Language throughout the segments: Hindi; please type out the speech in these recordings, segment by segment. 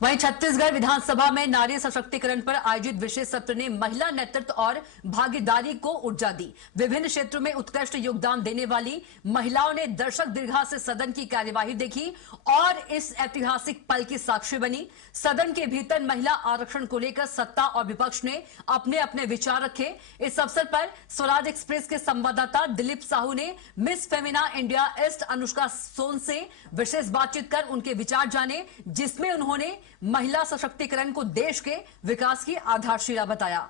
वहीं छत्तीसगढ़ विधानसभा में नारी सशक्तिकरण पर आयोजित विशेष सत्र ने महिला नेतृत्व और भागीदारी को ऊर्जा दी। विभिन्न क्षेत्रों में उत्कृष्ट योगदान देने वाली महिलाओं ने दर्शक दीर्घा से सदन की कार्यवाही देखी और इस ऐतिहासिक पल की साक्षी बनी। सदन के भीतर महिला आरक्षण को लेकर सत्ता और विपक्ष ने अपने अपने विचार रखे। इस अवसर पर स्वराज एक्सप्रेस के संवाददाता दिलीप साहू ने Miss Femina India East Anushka Son से विशेष बातचीत कर उनके विचार जाने, जिसमें उन्होंने महिला सशक्तिकरण को देश के विकास की आधारशिला बताया।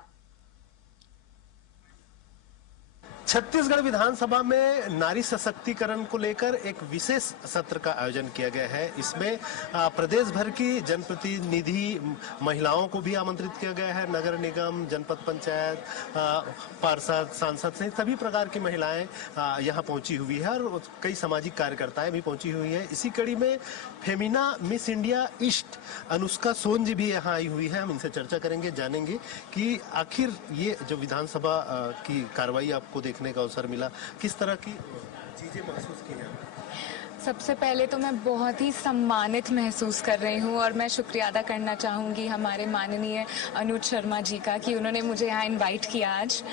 छत्तीसगढ़ विधानसभा में नारी सशक्तिकरण को लेकर एक विशेष सत्र का आयोजन किया गया है। इसमें प्रदेश भर की जनप्रतिनिधि महिलाओं को भी आमंत्रित किया गया है। नगर निगम, जनपद पंचायत, पार्षद, सांसद सहित सभी प्रकार की महिलाएं यहां पहुंची हुई है और कई सामाजिक कार्यकर्ताएं भी पहुंची हुई है। इसी कड़ी में Femina Miss India East Anushka Son ji भी यहाँ आई हुई है। हम इनसे चर्चा करेंगे, जानेंगे कि आखिर ये जो विधानसभा की कार्रवाई आपको देखने का अवसर मिला, किस तरह की चीजें महसूस की हैं? सबसे पहले तो मैं बहुत ही सम्मानित महसूस कर रही हूँ और मैं शुक्रिया अदा करना चाहूँगी हमारे माननीय अनुज शर्मा जी का कि उन्होंने मुझे यहाँ इनवाइट किया आज।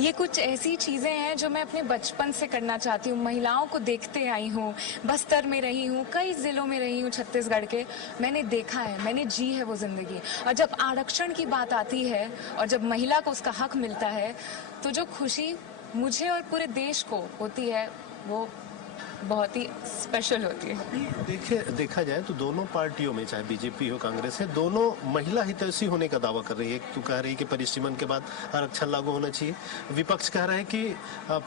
ये कुछ ऐसी चीज़ें हैं जो मैं अपने बचपन से करना चाहती हूँ। महिलाओं को देखते आई हूँ, बस्तर में रही हूँ, कई ज़िलों में रही हूँ छत्तीसगढ़ के। मैंने देखा है, मैंने जी है वो ज़िंदगी। और जब आरक्षण की बात आती है और जब महिला को उसका हक मिलता है तो जो खुशी मुझे और पूरे देश को होती है वो बहुत ही स्पेशल होती है। देखा जाए तो दोनों पार्टियों में, चाहे बीजेपी हो, कांग्रेस है, दोनों महिला हितैषी होने का दावा कर रही है। क्यों कह रही है कि परिसीमन के बाद आरक्षण लागू होना चाहिए। विपक्ष कह रहा है कि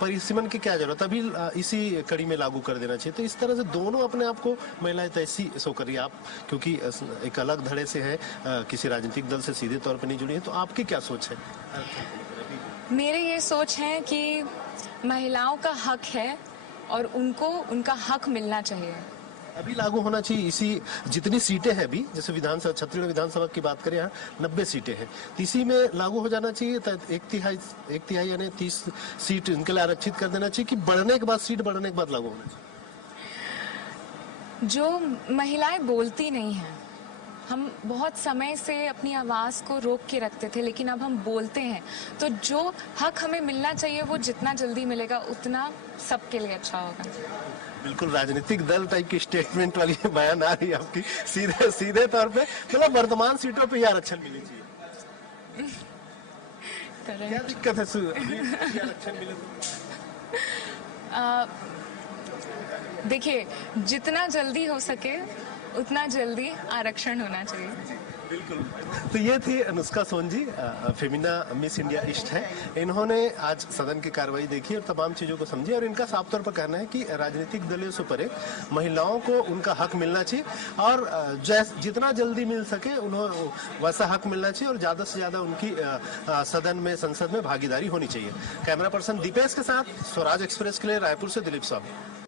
परिसीमन की क्या जरूरत, अभी इसी कड़ी में लागू कर देना चाहिए। तो इस तरह से दोनों अपने आप को महिला हितैषी शो कर रही है। आप क्योंकि एक अलग धड़े से है, किसी राजनीतिक दल से सीधे तौर पर नहीं जुड़ी है, तो आपकी क्या सोच है? मेरी ये सोच है कि महिलाओं का हक है और उनको उनका हक मिलना चाहिए। अभी लागू होना चाहिए। इसी जितनी सीटें हैं अभी, जैसे विधानसभा, छत्तीसगढ़ विधानसभा की बात करें, यहाँ 90 सीटें हैं, तो इसी में लागू हो जाना चाहिए। एक तिहाई यानी 30 सीट इनके लिए आरक्षित कर देना चाहिए कि बढ़ने के बाद, सीट बढ़ने के बाद लागू होना चाहिए। जो महिलाएं बोलती नहीं हैं, हम बहुत समय से अपनी आवाज़ को रोक के रखते थे, लेकिन अब हम बोलते हैं। तो जो हक हमें मिलना चाहिए वो जितना जल्दी मिलेगा उतना सबके लिए अच्छा होगा। बिल्कुल राजनीतिक दल टाइप की स्टेटमेंट वाली बयान आ रही है आपकी। सीधे तौर पे मतलब वर्तमान सीटों पे आरक्षण मिलनी चाहिए। क्या दिक्कत है आरक्षण मिले? देखिए, जितना जल्दी हो सके उतना जल्दी आरक्षण होना चाहिए। बिल्कुल। तो ये थी अनुष्का सोन जी, फेमिना मिस इंडिया ईस्ट है। इन्होंने आज सदन की कार्रवाई देखी और तमाम चीजों को समझी और इनका साफ तौर पर कहना है कि राजनीतिक दलों से परे महिलाओं को उनका हक मिलना चाहिए और जितना जल्दी मिल सके उन्हें वैसा हक मिलना चाहिए और ज्यादा से ज्यादा उनकी सदन में, संसद में भागीदारी होनी चाहिए। कैमरा पर्सन दीपेश के साथ स्वराज एक्सप्रेस के लिए रायपुर से दिलीप साहू।